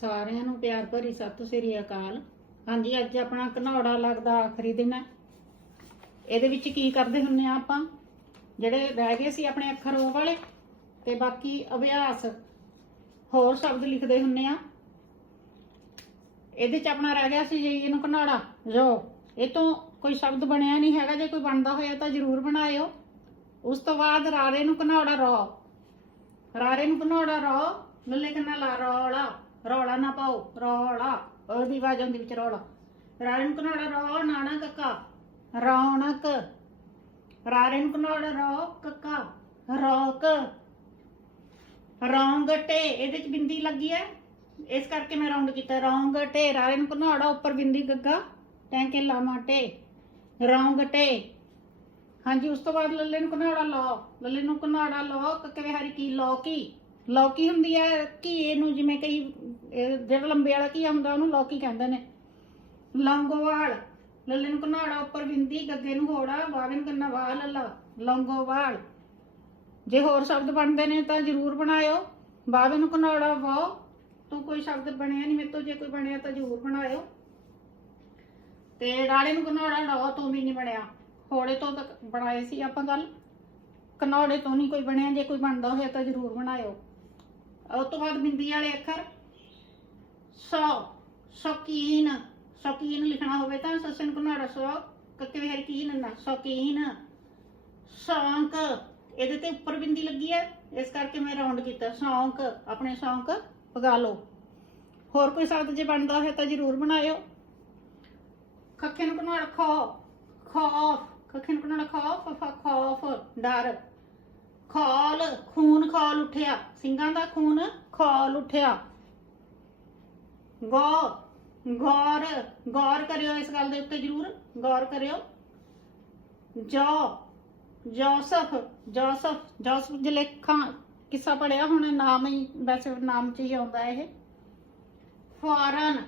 ਸਾਰਿਆਂ ਨੂੰ ਪਿਆਰ ਭਰੀ ਸਤਿ ਸ੍ਰੀ ਅਕਾਲ। ਹਾਂਜੀ, ਅੱਜ ਆਪਣਾ ਘਨੌੜਾ ਲੱਗਦਾ ਆਖਰੀ ਦਿਨ ਹੈ। ਇਹਦੇ ਵਿੱਚ ਕੀ ਕਰਦੇ ਹੁੰਨੇ ਆ ਆਪਾਂ? ਜਿਹੜੇ ਰਹਿ ਗਏ ਸੀ ਆਪਣੇ ਅੱਖਰ ਉਹ ਵਾਲੇ ਤੇ ਬਾਕੀ ਅਭਿਆਸ ਹੋਰ ਸ਼ਬਦ ਲਿਖਦੇ ਹੁੰਨੇ ਆ। ਇਹਦੇ ਚ ਆਪਣਾ ਰਹਿ ਗਿਆ ਸੀ ਜੀ ਇਹਨੂੰ ਘਨੌੜਾ, ਜੋ। ਇਹ ਤੋਂ ਕੋਈ ਸ਼ਬਦ ਬਣਿਆ ਨਹੀਂ ਹੈਗਾ, ਜੇ ਕੋਈ ਬਣਦਾ ਹੋਇਆ ਤਾਂ ਜ਼ਰੂਰ ਬਣਾਇਓ। ਉਸ ਤੋਂ ਬਾਅਦ ਰਾਰੇ ਨੂੰ ਘਨੌੜਾ ਰੋ। ਰਾਰੇ ਨੂੰ ਘਨੌੜਾ ਰੋ ਲੱਲੇ ਕੰਨਾ ਲਾ ਰੌਲਾ। ਰੌਲਾ ਨਾ ਪਾਓ, ਰੌਲਾ। ਉਹਦੀ ਆਵਾਜ਼ ਆਉਂਦੀ ਵਿੱਚ ਰੌਲਾ। ਰਾਰੇ ਨੂੰ ਘਨੌੜਾ ਨਾਣਾ ਕੱਕਾ ਰੌਣਕ। ਰਾਰੇ ਨੂੰ ਘਨੌੜਾ ਕੱਕਾ। ਰੌਕ। ਰੌਂਗਟੇ। ਇਹਦੇ ਚ ਬਿੰਦੀ ਲੱਗੀ ਹੈ ਇਸ ਕਰਕੇ ਮੈਂ ਰਾਉਂਡ ਕੀਤਾ। ਰੌਂਗਟੇ। ਰਾਰੇ ਨੂੰ ਘਨੌੜਾ ਉੱਪਰ ਬਿੰਦੀ ਗੱਗਾ। ਟੈਂਕੇ ਲਾਮਾਟੇ ਰੌਂਗਟੇ। ਹਾਂਜੀ, ਉਸ ਤੋਂ ਬਾਅਦ ਲੱਲੇ ਨੂੰ ਘਨਾੜਾ ਲਓ। ਲੱਲੇ ਨੂੰ ਘਨਾੜਾ ਲਓ। ਕੱਕੇ ਵਿਹਾਰੀ ਕੀ? ਲੌਕੀ। ਲੌਕੀ ਹੁੰਦੀ ਹੈ ਘੀਏ ਨੂੰ ਜਿਵੇਂ ਕਈ, ਇਹ ਜਿਹੜਾ ਲੰਬੇ ਵਾਲਾ ਘੀਆ ਹੁੰਦਾ, ਉਹਨੂੰ ਲੌਕੀ ਕਹਿੰਦੇ ਨੇ। ਲੌਂਗੋਵਾਲ, ਲੱਲੇ ਨੂੰ ਘਨਾੜਾ, ਉੱਪਰ ਬਿੰਦੀ, ਗੱਗੇ ਨੂੰ ਹੋੜਾ ਵਾਵੇ ਨੂੰ ਕੰਨਾ ਵਾਲ ਲੱਲਾ, ਲੌਂਗੋਵਾਲ। ਜੇ ਹੋਰ ਸ਼ਬਦ ਬਣਦੇ ਨੇ ਤਾਂ ਜ਼ਰੂਰ ਬਣਾਇਓ। ਬਾਵੇ ਨੂੰ ਘਨਾੜਾ ਵਾਓ ਤੂੰ ਕੋਈ ਸ਼ਬਦ ਬਣਿਆ ਨਹੀਂ ਮੇਰੇ ਤੋਂ, ਜੇ ਕੋਈ ਬਣਿਆ ਤਾਂ ਜ਼ਰੂਰ ਬਣਾਇਓ। ਤੇ ਰਾੜੇ ਨੂੰ ਘਨਾੜਾ ਲਾਓ ਤੂੰ ਵੀ ਨਹੀਂ ਬਣਿਆ। ਹੋੜੇ ਤੋਂ ਤਾਂ ਬਣਾਏ ਸੀ ਆਪਾਂ ਗੱਲ। ਕਨੌੜੇ ਤੋਂ ਨਹੀਂ ਕੋਈ ਬਣਿਆ, ਜੇ ਕੋਈ ਬਣਦਾ ਹੋਇਆ ਤਾਂ ਜ਼ਰੂਰ ਬਣਾਇਓ। ਉਸ ਤੋਂ ਬਾਅਦ ਬਿੰਦੀ ਵਾਲੇ ਅੱਖਰ। ਸੌ, ਸ਼ੌਕੀਨ ਸ਼ੌਕੀਨ ਲਿਖਣਾ ਹੋਵੇ ਤਾਂ ਸਸਨ ਕਨੌੜਾ ਸੌ, ਕੱਕੇ ਵਿਹਰ ਕੀਨ ਨਾ, ਸ਼ੌਕੀਨ। ਸ਼ੌਂਕ, ਇਹਦੇ ਤੇ ਉੱਪਰ ਬਿੰਦੀ ਲੱਗੀ ਹੈ ਇਸ ਕਰਕੇ ਮੈਂ ਰਾਉਂਡ ਕੀਤਾ। ਸ਼ੌਂਕ, ਆਪਣੇ ਸ਼ੌਂਕ ਪਗਾ ਲਓ। ਹੋਰ ਕੋਈ ਸ਼ਬਦ ਜੇ ਬਣਦਾ ਹੋਵੇ ਤਾਂ ਜ਼ਰੂਰ ਬਣਾਇਓ। ਖੱਖੇ ਨੂੰ ਕਨੌੜ ਖੋ ਖੌਫ ਖੱਖੇ ਨੂੰ ਕਨੌੜ ਖੌਫ ਖੌਫ, ਡਰ। ਖੌਲ, ਖੂਨ ਖੌਲ ਉੱਠਿਆ। ਸਿੰਘਾਂ ਦਾ ਖੂਨ ਖੌਲ ਉੱਠਿਆ। ਗੌ, ਗੌਰ ਗੌਰ ਕਰਿਓ ਇਸ ਗੱਲ ਦੇ ਉੱਤੇ ਜ਼ਰੂਰ। ਗੌਰ ਕਰਿਓ। ਜੋ, ਜੋਸਫ ਜੋਸਫ ਜੋਸਫ ਜਲੇਖਾਂ ਕਿੱਸਾ ਪੜਿਆ ਹੁਣ ਨਾਮ ਹੀ, ਵੈਸੇ ਨਾਮ ਚ ਹੀ ਆਉਂਦਾ ਇਹ। ਫੌਰਨ।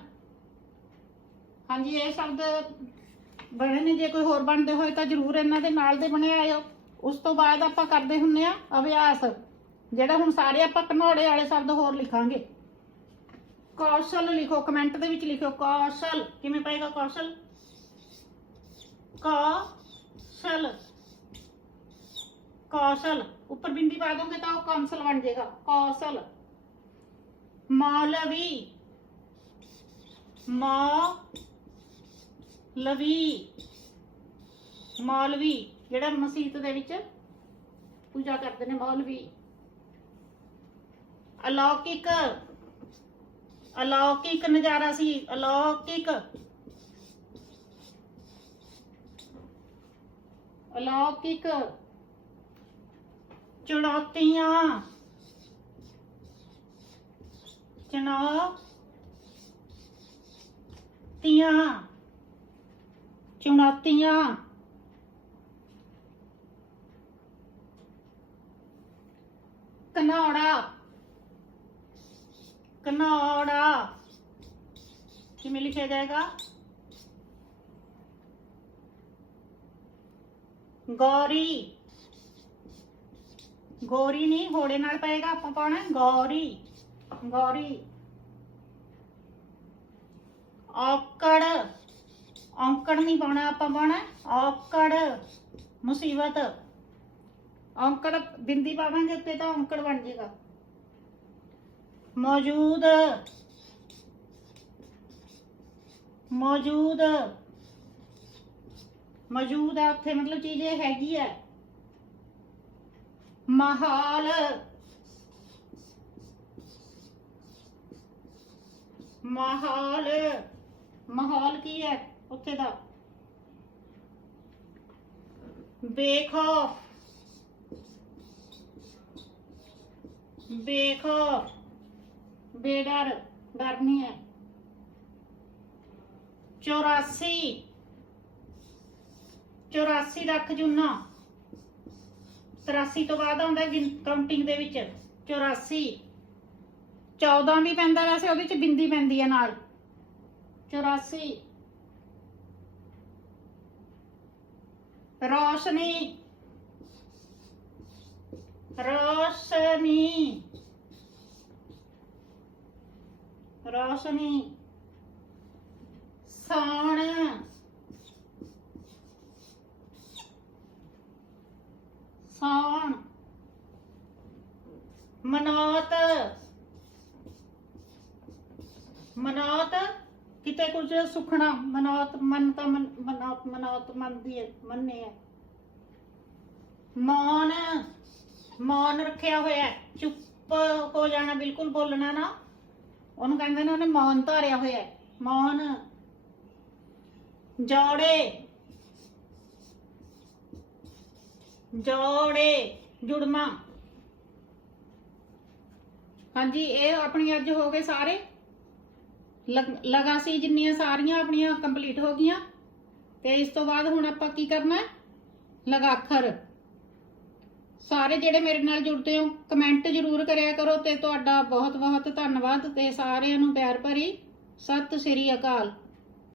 ਹਾਂਜੀ, ਇਹ ਸ਼ਬਦ ਬਣੇ ਨੇ, ਜੇ ਕੋਈ ਹੋਰ ਬਣਦੇ ਹੋਏ ਤਾਂ ਜ਼ਰੂਰ ਇਹਨਾਂ ਦੇ ਨਾਲ ਦੇ ਬਣਿਆ ਆਇਓ। ਉਸ ਤੋਂ ਬਾਅਦ ਆਪਾਂ ਕਰਦੇ ਹੁੰਨੇ ਆ ਅਭਿਆਸ, ਜਿਹੜਾ ਹੁਣ ਸਾਰੇ ਆਪਾਂ ਘਨੌੜੇ ਵਾਲੇ ਸ਼ਬਦ ਹੋਰ ਲਿਖਾਂਗੇ। ਕੌਸ਼ਲ ਲਿਖੋ ਕਮੈਂਟ ਦੇ ਵਿੱਚ ਲਿਖੋ ਕੌਸ਼ਲ, ਕਿਵੇਂ ਪਏਗਾ ਕੌਸ਼ਲ? ਕੌਸ਼ਲ ਕੌਸ਼ਲ, ਉੱਪਰ ਬਿੰਦੀ ਪਾ ਦੋਗੇ ਤਾਂ ਉਹ ਕੌਂਸਲ ਬਣ ਜਾਏਗਾ, ਕੌਸ਼ਲ। ਮੌਲਵੀ ਮੌਲਵੀ ਮੌਲਵੀ। ਜਿਹੜਾ ਮਸਜਿਦ ਦੇ ਵਿੱਚ ਪੂਜਾ ਕਰਦੇ ਨੇ ਮੌਲਵੀ। ਅਲੌਕਿਕ ਅਲੌਕਿਕ ਨਜ਼ਾਰਾ ਸੀ, ਅਲੌਕਿਕ। ਅਲੌਕਿਕ ਚੁਣੌਤੀਆਂ। ਚੁਣੌਤੀਆਂ। ਚੁਣੌਤੀਆਂ। ਕਨੌੜਾ। ਕਨੌੜਾ। ਕਿਵੇਂ ਲਿਖਿਆ ਜਾਏਗਾ? ਗੌਰੀ। ਗੌਰੀ ਨਹੀਂ ਹੋੜੇ ਨਾਲ ਪਏਗਾ ਆਪਾਂ ਪਾਉਣਾ, ਗੌਰੀ। ਗੌਰੀ। ਔਕੜ। ਔਕੜ ਨਹੀਂ ਪਾਉਣਾ ਆਪਾਂ ਪਾਉਣਾ, ਔਕੜ। ਮੁਸੀਬਤ। ਔਂਕੜ ਬਿੰਦੀ ਪਾਵਾਂਗੇ ਉੱਤੇ ਤਾਂ ਔਂਕੜ ਬਣ ਜਾਏਗਾ ਮੌਜੂਦ। ਮੌਜੂਦ। ਮੌਜੂਦ ਆ ਉੱਥੇ ਮਤਲਬ ਚੀਜ਼ ਇਹ ਹੈਗੀ ਹੈ ਮਾਹੌਲ। ਮਾਹੌਲ। ਮਾਹੌਲ ਕੀ ਹੈ ਉੱਥੇ ਦਾ? ਬੇਖੌਫ ਦੇਖੋ ਬੇਡਰ ਡਰ ਨਹੀਂ ਹੈ। 84 84 ਰੱਖ ਜੁਨਾ। 83 ਤੋਂ ਬਾਅਦ ਆਉਂਦਾ ਕਾਊਂਟਿੰਗ ਦੇ ਵਿੱਚ 84 14 ਵੀ ਪੈਂਦਾ ਵੈਸੇ, ਉਹਦੇ ਚ ਬਿੰਦੀ ਪੈਂਦੀ ਹੈ ਨਾਲ। 84 ਰੋਸ਼ਨੀ। ਰੋਸ਼ਨੀ। ਰੌਸ਼ਨੀ। ਸਾਣ ਸਾਣ ਮਨੌਤ। ਮਨੌਤ, ਕਿਤੇ ਕੁਝ ਸੁਖਣਾ? ਮਨੌਤ, ਮਨ ਤਾਂ ਮਨ- ਮਨੌਤ ਮੰਨਦੀ ਹੈ, ਮੰਨੇ ਹੈ। ਮੌਨ। ਮੌਨ ਰੱਖਿਆ ਹੋਇਆ ਹੈ, ਚੁੱਪ ਹੋ ਜਾਣਾ ਬਿਲਕੁਲ ਬੋਲਣਾ ਨਾ। ਉਹਨੂੰ ਕਹਿੰਦੇ ਨੇ ਉਹਨੇ ਮੌਨ ਧਾਰਿਆ ਹੋਇਆ ਹੈ, ਮੌਨ। ਜੋੜੇ। ਜੋੜੇ। ਜੁੜਮਾ। ਹਾਂਜੀ ਇਹ ਆਪਣੀ ਅੱਜ ਹੋ ਗਏ ਸਾਰੇ? ਲਗ- ਲਗਾ ਸੀ ਜਿੰਨੀਆਂ ਸਾਰੀਆਂ ਆਪਣੀਆਂ ਕੰਪਲੀਟ ਹੋ ਗਈਆਂ। ਤੇ ਇਸ ਤੋਂ ਬਾਅਦ ਹੁਣ ਆਪਾਂ ਕੀ ਕਰਨਾ ਹੈ? ਲਗਾਖਰ। ਸਾਰੇ ਜਿਹੜੇ ਮੇਰੇ ਨਾਲ ਜੁੜਦੇ ਹੋ ਕਮੈਂਟ ਜ਼ਰੂਰ ਕਰਿਆ ਕਰੋ ਤੇ ਤੁਹਾਡਾ ਬਹੁਤ ਬਹੁਤ ਧੰਨਵਾਦ ਤੇ ਸਾਰਿਆਂ ਨੂੰ ਪਿਆਰ ਭਰੀ ਸਤਿ ਸ੍ਰੀ ਅਕਾਲ।